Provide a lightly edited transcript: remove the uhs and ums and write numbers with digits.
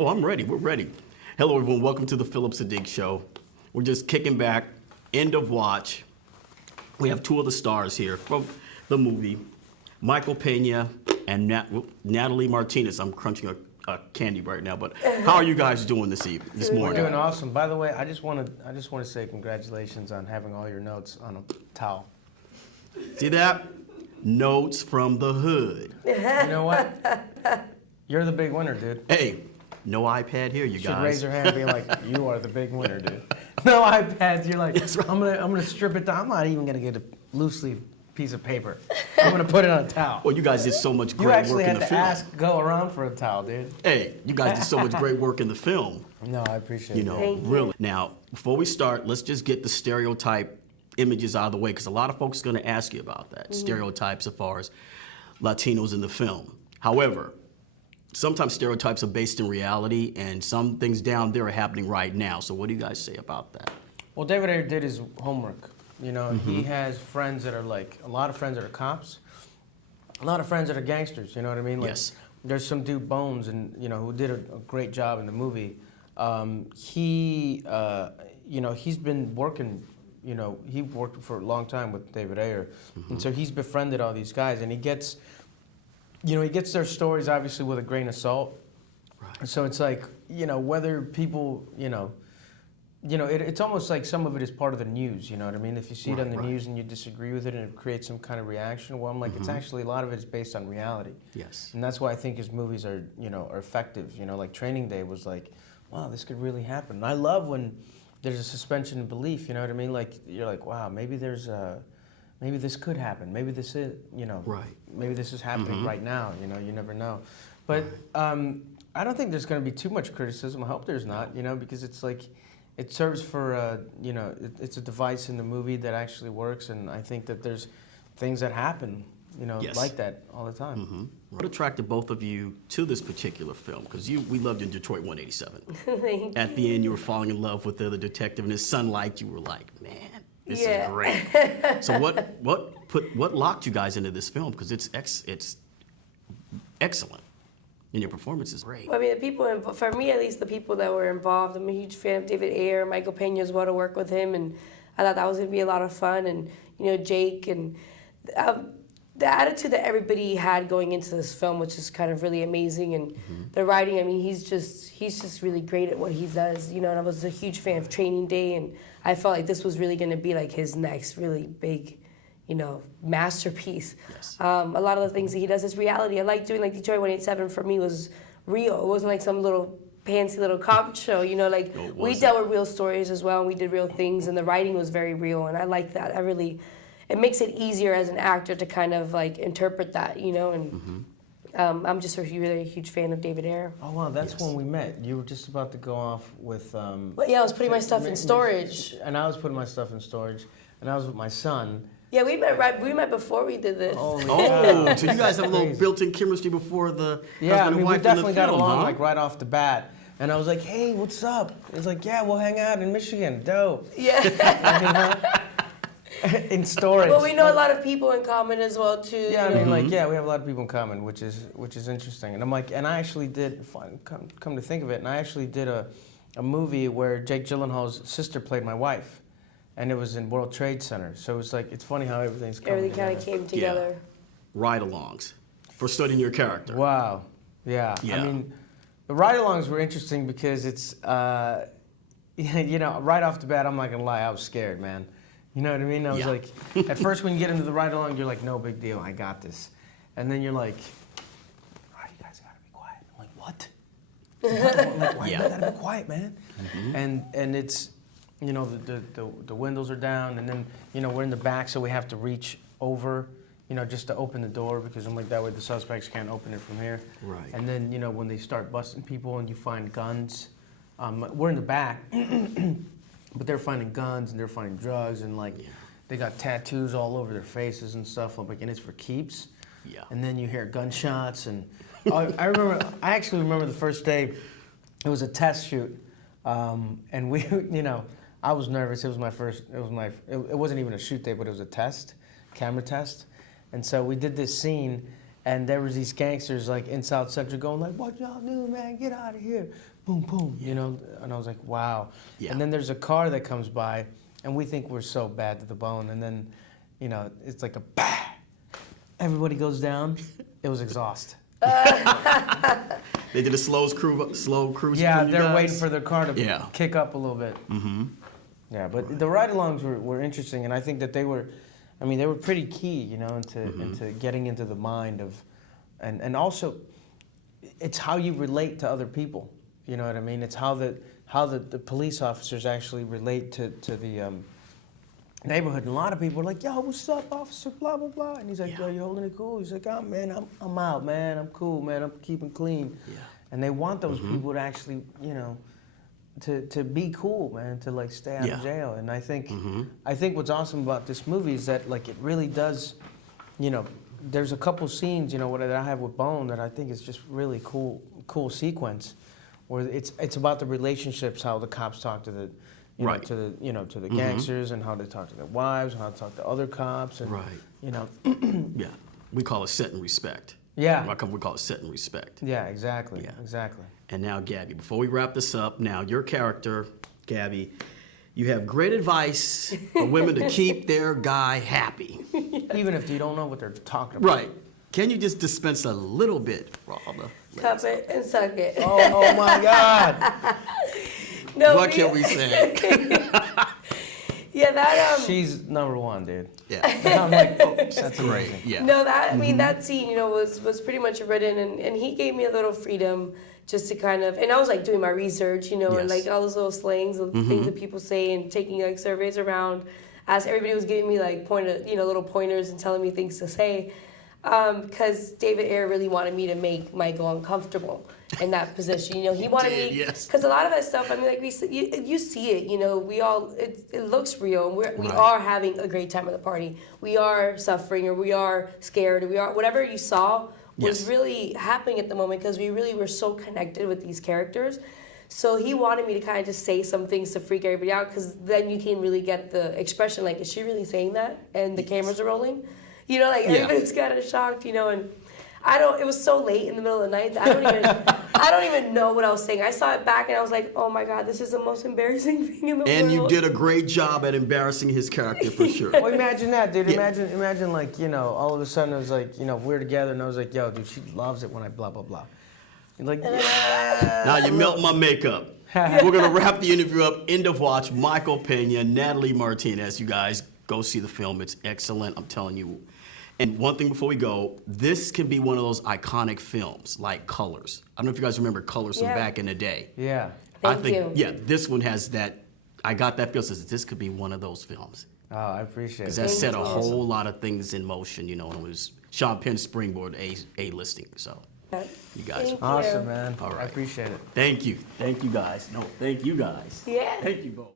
Oh, I'm ready. We're ready. Hello, everyone. Welcome to the Phillip Siddiq Show. We're just kicking back, end of watch. We have two of the stars here from the movie, Michael Pena and Natalie Martinez. I'm crunching a candy right now, but how are you guys doing this morning? We're doing awesome. By the way, I just want to say congratulations on having all your notes on a towel. See that? Notes from the hood. You know what? You're the big winner, dude. Hey, no iPad here, you You should guys. raise your hand and be like, "You are the big winner, dude." No iPads. You're like, That's right. I'm gonna strip it down. I'm not even gonna get a loose leaf piece of paper. I'm gonna put it on a towel. Well, you guys did so much You great work actually in had the to film. go around for a towel, dude. Hey, you guys did so much great work in the film. No, I appreciate You it. know, Thank you. really. Now, before we start, let's just get the stereotype images out of the way, because a lot of folks are going to ask you about that. Stereotypes as far as Latinos in the film. However, sometimes stereotypes are based in reality, and some things down there are happening right now. So what do you guys say about that? Well, David Ayer did his homework. You know, he has friends that are like, a lot of friends that are cops, a lot of friends that are gangsters, you know what I mean? Like, Yes. There's some dude, Bones, and you know, who did a great job in the movie. You know, he's been working, you know, he worked for a long time with David Ayer. And so he's befriended all these guys, and he gets, you know, he gets their stories obviously with a grain of salt. Right. So it's like, you know, whether people, it's almost like some of it is part of the news, you know what I mean? If you see it on the Right. news and you disagree with it and it creates some kind of reaction, well, I'm like, it's actually, a lot of it is based on reality. Yes. And that's why I think his movies are, you know, are effective. You know, like Training Day was like, wow, this could really happen. And I love when there's a suspension of belief, you know what I mean? Like, you're like, wow, maybe maybe this could happen. Maybe this is, you know, Right. maybe this is happening right now, you know, you never know. But I don't think there's going to be too much criticism. I hope there's not, you know, because it's like, it serves for, you know, it's a device in the movie that actually works, and I think that there's things that happen, you know, Yes. like that all the time. What attracted both of you to this particular film? Because we loved you in Detroit 187. Thank you. At the end, you were falling in love with the other detective, and his son liked you. Were like, man, this Yeah. is great. So what locked you guys into this film? Because it's excellent, and your performance is great. Well, I mean, the people, for me at least, the people that were involved, I'm a huge fan of David Ayer, Michael Pena as well, to work with him, and I thought that was going to be a lot of fun, and, you know, Jake, and the attitude that everybody had going into this film, which is kind of really amazing, and the writing, I mean, he's just really great at what he does, you know, and I was a huge fan of Training Day, and I felt like this was really going to be like his next really big, you know, masterpiece. Yes. A lot of the things that he does is reality. I like doing, like, Detroit 187 for me was real. It wasn't like some little fancy little cop show, you know, like, No, it we wasn't. dealt with real stories as well, and we did real things, and the writing was very real, and I like that. It makes it easier as an actor to kind of, like, interpret that, you know, and I'm just a really huge fan of David Ayer. Oh, wow, that's Yes. when we met. You were just about to go off with... But yeah, I was putting my stuff in storage. And I was putting my stuff in storage, and I was with my son. Yeah, we met before we did this. Holy Oh, cow. so you guys have a little Crazy. built-in chemistry before the Yeah, I husband mean, and we wife definitely in the got film, along, huh? like, right off the bat. And I was like, hey, what's up? He's like, yeah, we'll hang out in Michigan. Dope. Yeah. In storage. Well, we know a lot of people in common as well, too. Yeah, I you know. mean, like, yeah, we have a lot of people in common, which is interesting. And I'm like, and I actually did, come to think of it, and I actually did a movie where Jake Gyllenhaal's sister played my wife, and it was in World Trade Center. So it's like, it's funny how everything's coming Everything kind together. of came together. Ride-alongs for studying your character. Wow. Yeah. Yeah. I mean, the ride-alongs were interesting because it's, you know, right off the bat, I'm not gonna lie, I was scared, man. You know what I mean? I was Yeah. like, at first when you get into the ride-along, you're like, no big deal, I got this. And then you're like, all right, you guys gotta be quiet. I'm like, what? I'm like, why Yeah. you gotta be quiet, man? And it's, you know, the windows are down, and then, you know, we're in the back, so we have to reach over, you know, just to open the door, because I'm like, that way the suspects can't open it from here. Right. And then, you know, when they start busting people and you find guns, we're in the back, but they're finding guns and they're finding drugs, and like, they got tattoos all over their faces and stuff. I'm like, and it's for keeps. Yeah. And then you hear gunshots, and I actually remember the first day, it was a test shoot, and we, you know, I was nervous. It wasn't even a shoot day, but it was a test, camera test. And so we did this scene, And there was these gangsters like in South Central going like, "What y'all do, man? Get out of here!" Boom, boom. You know. And I was like, "Wow." Yeah. And then there's a car that comes by, and we think we're so bad to the bone, and then, you know, it's like a bah. Everybody goes down. It was exhaust. They did a slow cruise. Yeah, for you they're guys? waiting for their car to Yeah. kick up a little bit. Mm-hmm. Yeah, but the ride-alongs were interesting, and I think that they were pretty key, you know, into getting into the mind of, and also, it's how you relate to other people. You know what I mean? It's how the police officers actually relate to the neighborhood. And a lot of people are like, "Yo, what's up, officer? Blah blah blah." And he's like, "Yo, you holding it cool?" He's like, "Oh man, I'm out, man. I'm cool, man. I'm keeping clean." Yeah. And they want those people to actually, you know, to be cool, man, to like stay out of jail. And I think what's awesome about this movie is that like it really does, you know, there's a couple scenes, you know, that I have with Bone that I think is just really cool sequence, where it's about the relationships, how the cops talk to the, you know, to the gangsters, and how they talk to their wives, and how they talk to other cops, and you know, Yeah, we call it set and respect. Yeah. We call it set and respect. Yeah, exactly. Yeah. Exactly. And now, Gabby, before we wrap this up, now your character, Gabby, you have great advice for women to keep their guy happy. Even if you don't know what they're talking about. Right. Can you just dispense a little bit for all the Cup it and suck it. Oh my God. No, what can we say? Yeah, that She's number one, dude. Yeah. And I'm like, oh, that's Great. amazing. Yeah. No, that I mean that scene, you know, was pretty much written, and he gave me a little freedom just to kind of, and I was like doing my research, you know, and Yes. like all those little slangs of things that people say, and taking like surveys around, as everybody was giving me like little pointers and telling me things to say, because David Ayer really wanted me to make Michael uncomfortable in that position. You know, he wanted did, me, yes. because a lot of that stuff, I mean, like you see it, you know, it looks real, and we Right. are having a great time at the party. We are suffering, or we are scared, or we are whatever you saw was Yes. really happening at the moment, because we really were so connected with these characters. So he wanted me to kind of just say some things to freak everybody out, because then you can really get the expression, like, is she really saying that? And the cameras are rolling. You know, like, Yeah. everybody was kind of shocked, you know, and it was so late in the middle of the night that I don't even know what I was saying. I saw it back and I was like, oh my God, this is the most embarrassing thing in the world. And you did a great job at embarrassing his character for sure. Well, imagine that, dude. Yeah. Imagine like, you know, all of a sudden it was like, you know, we're together, and I was like, yo, dude, she loves it when I blah, blah, blah. You're like, yeah. Now you melt my makeup. We're going to wrap the interview up. End of watch. Michael Pena, Natalie Martinez. You guys go see the film. It's excellent. I'm telling you. And one thing before we go, this could be one of those iconic films like Colors. I don't know if you guys remember Colors from Yeah. back in the day. Yeah. I Thank think, you. yeah, this one has that. I got that feel. Says this could be one of those films. Oh, I appreciate Because it. that Thank set a you. whole lot of things in motion, you know, and it was Sean Penn's springboard A-listing. So you guys, Thank Awesome, you. man. All I right. appreciate it. thank you. Thank you guys. No, thank you guys. Yeah. Thank you both.